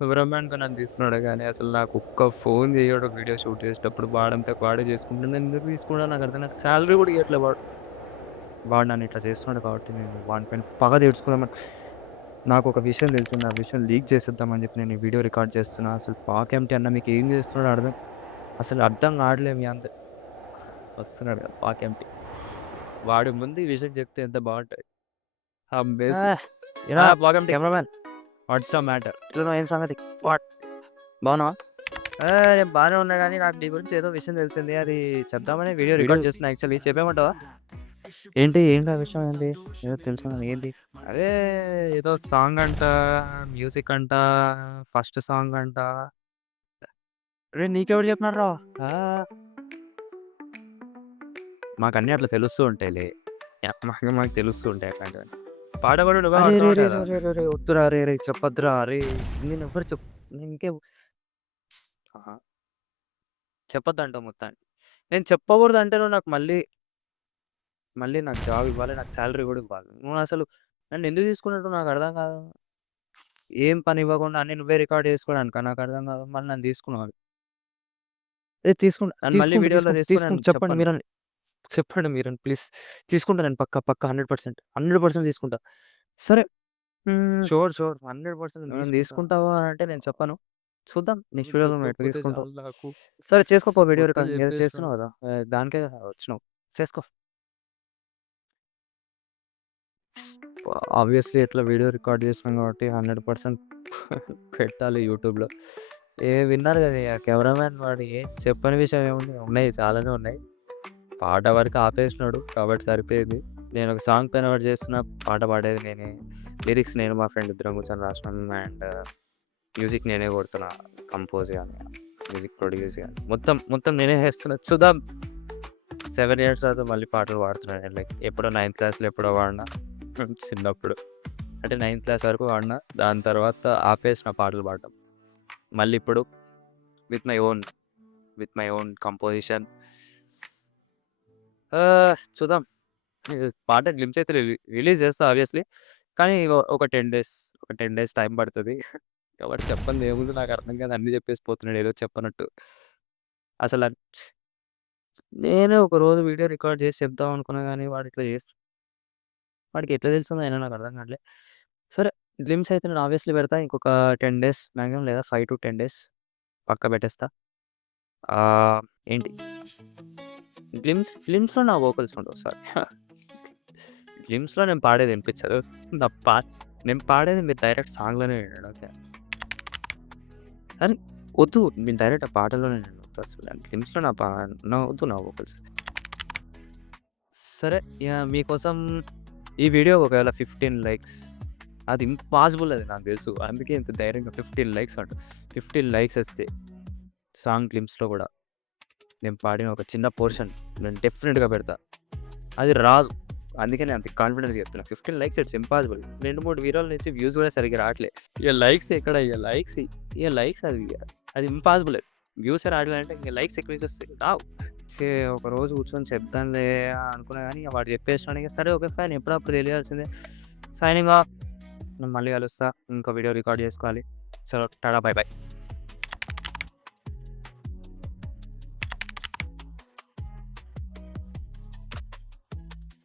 కెమెరామాన్‌గా నన్ను తీసుకున్నాడే గానీ, అసలు నాకు ఒక్క ఫోన్ చెయ్యడు వీడియో షూట్ చేసేటప్పుడు. వాడంతకు వాడే చేసుకుంటున్నాడు. నేనెందుకు తీసుకున్నాడో నాకర్థం నాకు సాలరీ కూడా ఇయ్యట్లే వాడు. వాడు నన్ను ఇట్లా చేస్తున్నాడు కాబట్టి నేను వాని పైన పగ తీర్చుకుందామని నాకొక విషయం తెలిసింది. ఆ విషయం లీక్ చేసేద్దామని చెప్పి నేను ఈ వీడియో రికార్డ్ చేస్తున్నా. అసలు పాకేంటి అన్న మీకేం చేస్తున్నాడో అసలు అర్థం కావట్లే మీ అంత వస్తున్నాడు కదా! పాకేంటి. వాడి ముందు ఈ విషయం చెప్తే ఎంత బావుంటది. అమ్మేసి ఏరా పాకేంటి కెమెరామ్యాన్ వాట్స్ ద మ్యాటర్? ఎట్లున్నావు? ఏం సంగతి? వాట్ బాగున్నావా? నేను బానే ఉన్నా గానీ, నాకు నీ గురించి ఏదో విషయం తెలిసింది. అది చెప్దామని వీడియో వీడియో రికార్డ్ చేస్తున్నా యాక్చువల్లీ. చెప్పేయమంటావా? ఏంటి ఆ విషయం ఏంది? ఏదో తెలుసుకున్నాను ఏంది? అదే ఏదో సాంగ్ అంట, మ్యూజిక్ అంట, ఫస్ట్ సాంగ్ అంట. అరేయ్! నీకెవడు చెప్పినాడురా? ఆ! మాకన్నీ అట్లా తెలుస్తూ ఉంటాయిలే. మాకు మాకు తెలుస్తూ ఉంటాయి అట్లాంటివన్నీ. పాట కూడా నువ్వే పాడుతున్నావంట కదా! అరెరెరెరెరె! వద్దురా అరేరేయ్! చెప్పొద్దురా అరేయ్! నేనెవ్వరు ఇంకే ఆహా! చెప్పొద్దంటావు మొత్తానికి. నేను చెప్పకూడదంటే నువ్వు నాకు మళ్ళీ నాకు జాబ్ ఇవ్వాలి. నాకు సాలరీ కూడా ఇవ్వాలి. నువ్వసలు నన్నెందుకు తీసుకున్నట్టు నాకు అర్థం కాదు. ఏం పని ఇవ్వకుండా అన్నీ నువ్వే రికార్డ్ చేసుకోవడానికా? నాకు అర్థం కాదు. మళ్ళీ నన్ను తీసుకున్నావు. ఏ నన్ను మళ్ళీ వీడియోలో తీసుకొని నేను చెప్పండి చెప్పను. మీరని. చెప్పండి మీరని ప్లీజ్. తీసుకుంటా నేను పక్కా 100%. 100% తీసుకుంటా. సరే. హ్మ్. షూర్. 100% నేను నన్ను తీసుకుంటా. తీసుకుంటావా అంటే నేను చెప్పను. చూద్దాం నెక్స్ట్ వీడియోలో నువ్వు ఎట్లా చెప్పకపోతే తీసుకుంటావు. చాలు నాకు. సరే చేసుకోపో వీడియో మొత్తం రికార్డింగ్ ఏదో చెప్పేసినావు. చేస్తున్నావు కదా! దానికే కదా వచ్చినావు. చేసుకో. ఆబ్వియస్‌లీ ఇట్లా వీడియో రికార్డ్ చేస్తున్నాం కాబట్టి 100% పెట్టాలి యూట్యూబ్‌లో. విన్నారు కదా! ఇగ కెమెరామాన్ వాడు ఏం చెప్పని విషయం ఏముంది? ఉన్నాయి చాలానే ఉన్నాయి. పాట వరకు ఆపేసినాడు కాబట్టి సరిపోయింది. నేనొక సాంగ్ పైన వర్క్ చేస్తున్నా. పాట పాడేది నేనే. లిరిక్స్ నేను మా ఫ్రెండ్ ఇద్దరం కూర్చొని రాసినాం. అండ్ మ్యూజిక్ నేనే కొడుతున్నా. కంపోజ్ గాని, మ్యూజిక్ ప్రొడ్యూస్ గాని మొత్తం నేనే చేస్తున్నా. చూద్దాం 7 ఇయర్స్ తర్వాత మళ్ళీ పాటలు పాడుతున్నాను నేను. లైక్ ఎప్పుడో నైన్త్ క్లాస్‌లో ఎప్పుడో పాడినా. చిన్నప్పుడు. అంటే నైన్త్ క్లాస్ వరకు పాడినా. దాని తర్వాత ఆపేసిన పాటలు పాడడం. మళ్ళీ ఇప్పుడు with my own, with my own composition. చూద్దాం. పాట గ్లింప్స్ అయితే రిలీజ్ చేస్తా ఆబ్వియస్‌లీ. కానీ ఒక 10 డేస్, ఒక 10 డేస్ టైం పడతది. కాబట్టి చెప్పంది ఏముంది నాకు అర్థం కాదు. అన్నీ చెప్పేసి పోతున్నాడు ఏదో చెప్పనట్టు. అసల నేనే ఒకరోజు వీడియో రికార్డ్ చేసి చెప్దాం అనుకున్నా గానీ వాడు ఇట్లా వాడికి ఎట్లా తెలుస్తుందో అయినా నాకు అర్థం కావట్లే. సరే గ్లింప్స్ అయితే నేను ఆబ్వియస్‌లీ పెడతా. ఇంకొక 10 డేస్ మాక్సిమం లేదా 5-10 డేస్ పక్కా పెట్టేస్తా. ఆహ్, ఏంటి గ్లిమ్స్‌లో నా వోకల్స్ ఉండవు సారీ. గ్లిమ్స్‌లో నేను పాడేది వినిపించదు. నా పా నేను పాడేది మీరు డైరెక్ట్ సాంగ్‌లోనే వినండి ఓకే. కానీ వద్దు నేను డైరెక్ట్ ఆ పాటలోనే వినండి వద్దు అసలు. గ్లిమ్స్‌లో వద్దు నా వోకల్స్. సరే మీకోసం ఈ వీడియోకి ఒకవేళ 15 లైక్స్ అది ఇంపాసిబుల్ అది నాకు తెలుసు. అందుకే ఇంత ధైర్యంగా 15 లైక్స్ అంట. 15 లైక్స్ వస్తే సాంగ్ గ్లిమ్స్‌లో కూడా నేను పాడిన ఒక చిన్న పోర్షన్ నేను డెఫినిట్‌గా పెడతా. అది రాదు. అందుకే నేను అంత కాన్ఫిడెన్స్‌గా చెప్తున్నా. 15 లైక్స్ ఇట్స్ ఇంపాసిబుల్. 2, 3 వీడియోల నుంచి వ్యూస్ కూడా సరిగ్గా రావట్లే. ఇగ లైక్స్ ఎక్కడ లైక్స్ అది ఇంపాసిబుల్. వ్యూసే రావట్లే అంటే ఇంక లైక్స్ ఎక్కడి నుంచి వస్తాయి? రావు. ఒకరోజు కూర్చొని చెప్దాంలే అనుకున్నా గానీ వాడు చెప్పేసినాడు ఇగ సరే ఓకే ఫైన్ ఎప్పుడప్పుడు తెలియాల్సిందే. Signing off. నేను మళ్ళీ కలుస్తా. ఇంకో వీడియో రికార్డ్ చేసుకోవాలి. So tata bye by.